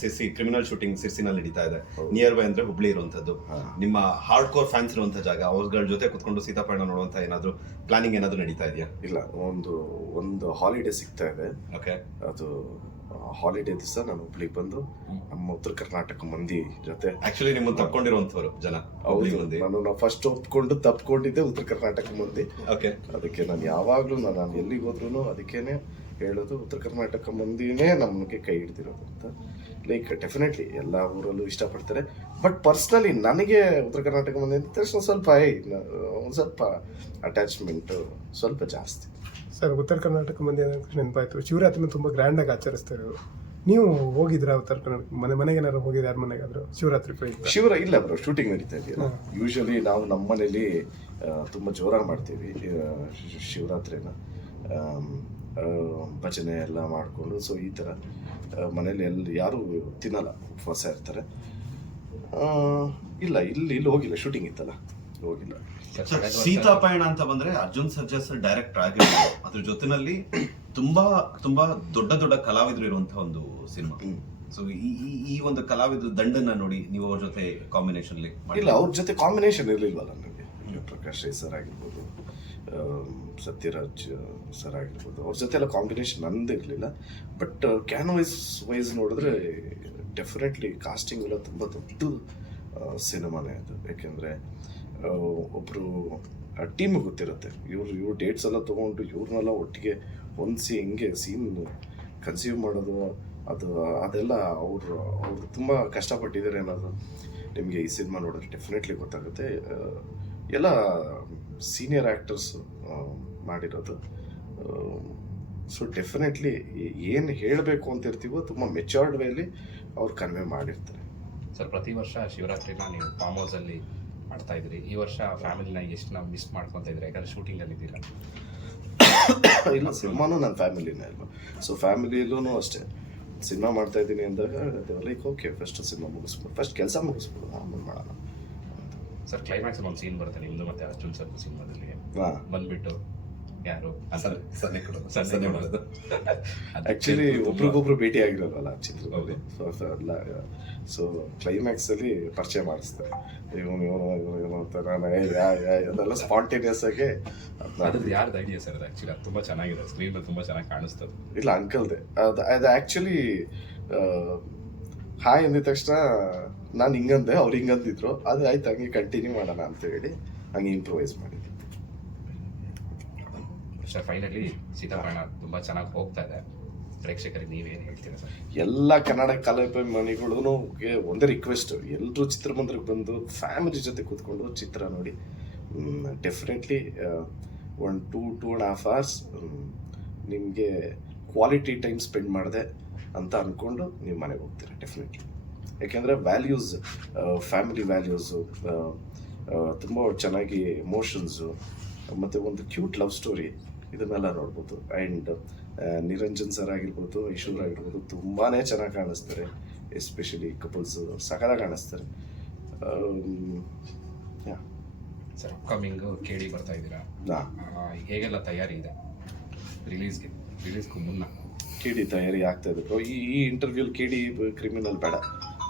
Sirsi criminal shooting ಸಿರ್ಸಿನಲ್ಲಿ ನಡೀತಾ ಇದೆ. Near by ಅಂದ್ರೆ ಹುಬ್ಳಿ ಇರುವಂತದ್ದು ನಿಮ್ಮ ಹಾರ್ಡ್ ಕೋರ್ ಫ್ಯಾನ್ಸ್ ಇರುವಂತ ಜಾಗ ಅವ್ರಗಳ ಜೊತೆ ಕುತ್ಕೊಂಡು ಸೀತಾಪಯಣ ನೋಡುವಂತ ಏನಾದ್ರು ಪ್ಲಾನಿಂಗ್ ಏನಾದ್ರು ನಡೀತಾ ಇದೆಯಾ? ಇಲ್ಲ ಒಂದು ಒಂದು ಹಾಲಿಡೇ ಸಿಗ್ತಾ ಇದೆ. ಓಕೆ ಅದು ಹಾಲಿಡೇ ದಿವಸ ನಾನು ಹುಬ್ಳಿಗೆ ಬಂದು ನಮ್ಮ ಉತ್ತರ ಕರ್ನಾಟಕ ಮಂದಿ ಜೊತೆ. ಆಕ್ಚುಲಿ ನಿಮ್ಮನ್ನು ತಪ್ಕೊಂಡಿರುವಂತವ್ರು ಜನ ಹೌದು. ನಾನು ನಾವು ಫಸ್ಟ್ ಒಪ್ಕೊಂಡು ತಪ್ಕೊಂಡಿದ್ದೆ ಉತ್ತರ ಕರ್ನಾಟಕ ಮಂದಿ. ಓಕೆ ಅದಕ್ಕೆ ನಾನು ಯಾವಾಗಲೂ ನಾನು ನಾನು ಎಲ್ಲಿಗೆ ಹೋದ್ರು ಅದಕ್ಕೇನೆ ಹೇಳೋದು ಉತ್ತರ ಕರ್ನಾಟಕ ಮಂದಿನೇ ನಮಗೆ ಕೈ ಹಿಡ್ದಿರೋದು ಅಂತ. ಲೈಕ್ ಡೆಫಿನೆಟ್ಲಿ ಎಲ್ಲ ಊರಲ್ಲೂ ಇಷ್ಟಪಡ್ತಾರೆ. ಬಟ್ ಪರ್ಸ್ನಲಿ ನನಗೆ ಉತ್ತರ ಕರ್ನಾಟಕ ಮಂದಿ ಅಂದ ತಕ್ಷಣ ಸ್ವಲ್ಪ ಒಂದು ಸ್ವಲ್ಪ ಅಟ್ಯಾಚ್ಮೆಂಟು ಸ್ವಲ್ಪ ಜಾಸ್ತಿ. ಸರ್ ಉತ್ತರ ಕರ್ನಾಟಕ ಮಂದಿ ಅನ್ನೋದಕ್ಕೆ ನೆನಪಾಯ್ತು. ಶಿವರಾತ್ರಿನ ತುಂಬ ಗ್ರ್ಯಾಂಡಾಗಿ ಆಚರಿಸ್ತಾರೆ. ನೀವು ಹೋಗಿದ್ರಾ ಉತ್ತರ ಕರ್ನಾಟಕ ಮನೆ ಮನೆಗೆ ಏನಾದ್ರು ಹೋಗಿದ್ರೆ ಯಾರ ಮನೆಗಾದ್ರು? ಶಿವರಾತ್ರಿ ಪ್ರಯುಕ್ತ ಶಿವರ ಇಲ್ಲ ಬ್ರೋ ಶೂಟಿಂಗ್ ನಡೀತಾ ಇದೆಯಲ್ಲ. ಯೂಶಲಿ ನಾವು ನಮ್ಮ ಮನೇಲಿ ತುಂಬ ಜೋರಾಗಿ ಮಾಡ್ತೀವಿ ಶಿವರಾತ್ರಿನ. ಭಜನೆ ಎಲ್ಲ ಮಾಡಿಕೊಂಡು ಸೊ ಈ ಥರ ಮನೇಲಿ ಎಲ್ಲಿ ಯಾರೂ ತಿನ್ನಲ್ಲ ಉಪವಾಸ ಇರ್ತಾರೆ. ಇಲ್ಲ ಇಲ್ಲಿ ಇಲ್ಲಿ ಹೋಗಿಲ್ಲ ಶೂಟಿಂಗ್ ಇತ್ತಲ್ಲ ಹೋಗಿಲ್ಲ. ಸೀತಾಪಯಣ ಅಂತ ಬಂದ್ರೆ ಅರ್ಜುನ್ ಸರ್ಜಾ ಸರ್ ಡೈರೆಕ್ಟರ್ ಆಗಿರ್ಬೋದು ಅದ್ರ ಜೊತೆನಲ್ಲಿ ತುಂಬಾ ತುಂಬಾ ದೊಡ್ಡ ದೊಡ್ಡ ಕಲಾವಿದರು ಇರುವಂತಹ ಒಂದು ಸಿನಿಮಾ. ಸೊ ಈ ಈ- ಈ ಒಂದು ಕಲಾವಿದ್ರ ದಂಡನ್ನ ನೋಡಿ ನೀವು ಅವ್ರ ಜೊತೆ ಕಾಂಬಿನೇಷನ್ ಇಲ್ಲ ಅವ್ರ ಜೊತೆ ಕಾಂಬಿನೇಷನ್ ಇರಲಿಲ್ವಲ್ಲ ನನಗೆ ಪ್ರಕಾಶ್ ರೈ ಸರ್ ಆಗಿರ್ಬೋದು ಸತ್ಯರಾಜ್ ಸರ್ ಆಗಿರ್ಬೋದು. ಅವ್ರ ಜೊತೆ ಎಲ್ಲ ಕಾಂಬಿನೇಷನ್ ನಂದು ಇರಲಿಲ್ಲ. ಬಟ್ ಕ್ಯಾನ್ ವೈಸ್ ವೈಸ್ ನೋಡಿದ್ರೆ ಡೆಫಿನೆಟ್ಲಿ ಕಾಸ್ಟಿಂಗ್ ಎಲ್ಲ ತುಂಬ ದೊಡ್ಡ ಸಿನಿಮಾನೇ ಅದು. ಯಾಕೆಂದರೆ ಒಬ್ಬರು ಟೀಮ್ ಗೊತ್ತಿರುತ್ತೆ. ಇವರು, ಇವ್ರು ಡೇಟ್ಸ್ ಎಲ್ಲ ತೊಗೊಂಡು ಇವ್ರನ್ನೆಲ್ಲ ಒಟ್ಟಿಗೆ ಹೊಂದಿಸಿ ಹಿಂಗೆ ಸೀನ್ ಕನ್ಸ್ಯೂಮ್ ಮಾಡೋದು, ಅದು, ಅದೆಲ್ಲ ಅವರು ಅವರು ತುಂಬ ಕಷ್ಟಪಟ್ಟಿದ್ದಾರೆ ಅನ್ನೋದು ನಿಮಗೆ ಈ ಸಿನಿಮಾ ನೋಡಿದ್ರೆ ಡೆಫಿನೆಟ್ಲಿ ಗೊತ್ತಾಗುತ್ತೆ. ಎಲ್ಲ ಸೀನಿಯರ್ ಆ್ಯಕ್ಟರ್ಸ್ ಮಾಡಿರೋದು. ಸೊ ಡೆಫಿನೆಟ್ಲಿ ಏನು ಹೇಳಬೇಕು ಅಂತ ಇರ್ತೀವೋ ತುಂಬ ಮೆಚೋರ್ಡ್ ವೇಲಿ ಅವ್ರು ಕನ್ವೆ ಮಾಡಿರ್ತಾರೆ. ಸರ್ ಪ್ರತಿ ವರ್ಷ ಶಿವರಾತ್ರಿನ ನೀವು ಫಾರ್ಮ್ ಹೌಸಲ್ಲಿ ಅಲ್ಲಿ ಮಾಡ್ತಾ ಇದ್ರಿ ಈ ವರ್ಷ ಫ್ಯಾಮಿಲಿನ ಎಷ್ಟು ನಾವು ಮಿಸ್ ಮಾಡ್ಕೊತ ಇದ್ರಿ ಯಾಕಂದ್ರೆ ಶೂಟಿಂಗಲ್ಲಿ ಇದ್ದೀರಾ? ಇಲ್ಲ ಸಿನಿಮಾನು ನನ್ನ ಫ್ಯಾಮಿಲಿನೇ ಅಲ್ವಾ? ಸೊ ಫ್ಯಾಮಿಲಿಯಲ್ಲೂ ಅಷ್ಟೇ. ಸಿನಿಮಾ ಮಾಡ್ತಾ ಇದ್ದೀನಿ ಅಂದಾಗ ಲೈಕ್ ಓಕೆ ಫಸ್ಟ್ ಸಿನಿಮಾ ಮುಗಿಸ್ಬಿಡು. ಫಸ್ಟ್ ಕೆಲಸ ಮುಗಿಸ್ಬಿಡು. ಆಮೇಲೆ ಮಾಡೋಣ? ಸರ್ ಕ್ಲೈಮ್ಯಾಕ್ಸ್ ಒಂದು ಸೀನ್ ಬರುತ್ತೆ ನಿಮ್ದು ಮತ್ತೆ ಅರ್ಜುನ್ ಸರ್ ಸಿನಿಮಾದಲ್ಲಿ. ಬಂದ್ಬಿಟ್ಟು ಯಾರು? ಸನ್ನೆ ಕೊಡೋದು ಸನ್ನೆ ಕೊಡೋದು. ಆಕ್ಚುಲಿ ಒಬ್ರಿಗೊಬ್ರು ಭೇಟಿ ಆಗಿರೋದಲ್ಲ ಚಿತ್ರದಲ್ಲಿ. ಅಲ್ಲ ಸೊ ಕ್ಲೈಮ್ಯಾಕ್ಸ್ ಅಲ್ಲಿ ಪರಿಚಯ ಮಾಡಿಸ್ತಾರೆ. ಇವನು ಇವನು ಇವನು ಇವನು ಅಂತ ನಾನು ಅದೆಲ್ಲ ಸ್ಪಾಂಟೇನಿಯಸ್ ಆಗಿ ಅದ್ರದ್ದು ಯಾರ್ದು ಐಡಿಯಾ ಸರ್ ಅದು ಆ್ಯಕ್ಚುಲಿ ಅದು ತುಂಬ ಚೆನ್ನಾಗಿದೆ ಸ್ಕ್ರೀನ್ ತುಂಬ ಚೆನ್ನಾಗಿ ಕಾಣಿಸ್ತದೆ. ಇಲ್ಲ ಅಂಕಲ್ದೆ ಅದು ಅದು ಆ್ಯಕ್ಚುಲಿ ಹಾಯ್ ಅಂದಿದ ತಕ್ಷಣ ನಾನು ಹಿಂಗಂದೆ ಅವ್ರು ಹಿಂಗಂದಿದ್ರು. ಅದು ಆಯ್ತು ಹಂಗೆ ಕಂಟಿನ್ಯೂ ಮಾಡೋಣ ಅಂತ ಹೇಳಿ ಹಂಗೆ ಇಂಪ್ರೂವೈಸ್ ಮಾಡಿದ್ದೆ. ಸರ್ ಫೈನಲಿ ಸೀತಾರಾಯಣ ತುಂಬಾ ಚೆನ್ನಾಗಿ ಹೋಗ್ತಾ ಇದೆ. ಪ್ರೇಕ್ಷಕರಿಗೆ ನೀವೇನು ಹೇಳ್ತೀರಾ ಸರ್? ಎಲ್ಲ ಕನ್ನಡ ಕಲಾಭಿಮಾನಿಗಳು ಒಂದೇ ರಿಕ್ವೆಸ್ಟ್ ಎಲ್ಲರೂ ಚಿತ್ರಮಂದಿರಕ್ಕೆ ಬಂದು ಫ್ಯಾಮಿಲಿ ಜೊತೆ ಕೂತ್ಕೊಂಡು ಚಿತ್ರ ನೋಡಿ. Definitely one two two and half hours ನಿಮಗೆ ಕ್ವಾಲಿಟಿ ಟೈಮ್ ಸ್ಪೆಂಡ್ ಮಾಡಿದೆ ಅಂತ ಅಂದ್ಕೊಂಡು ನೀವು ಮನೆಗೆ ಹೋಗ್ತೀರಾ ಡೆಫಿನೆಟ್ಲಿ ಯಾಕೆಂದರೆ ವ್ಯಾಲ್ಯೂಸ್ ಫ್ಯಾಮಿಲಿ ವ್ಯಾಲ್ಯೂಸು ತುಂಬ ಚೆನ್ನಾಗಿ ಎಮೋಷನ್ಸು ಮತ್ತು ಒಂದು ಕ್ಯೂಟ್ ಲವ್ ಸ್ಟೋರಿ ಇದನ್ನೆಲ್ಲ ನೋಡ್ಬೋದು. ಆ್ಯಂಡ್ ನಿರಂಜನ್ ಸರ್ ಆಗಿರ್ಬೋದು ಈಶ್ವರ್ ಆಗಿರ್ಬೋದು ತುಂಬಾ ಚೆನ್ನಾಗಿ ಕಾಣಿಸ್ತಾರೆ. ಎಸ್ಪೆಷಲಿ ಕಪಲ್ಸು ಸಕಲ ಕಾಣಿಸ್ತಾರೆ. ಸರ್ ಅಪ್ಕಮಿಂಗ್ ಕೇಳಿ ಬರ್ತಾ ಇದ್ದೀರಾ? ಹೇಗೆಲ್ಲ ತಯಾರಿ ಇದೆ? ರಿಲೀಸ್ಗೆ ರಿಲೀಸ್ಗೂ ಮುನ್ನ. ಕೆ ಡಿ ತಯಾರಿ ಆಗ್ತಾ ಇದೆ ಈ ಈ ಇಂಟರ್ವ್ಯೂಲ್ ಕೇಳಿ ಕ್ರಿಮಿನಲ್ ಬೇಡ.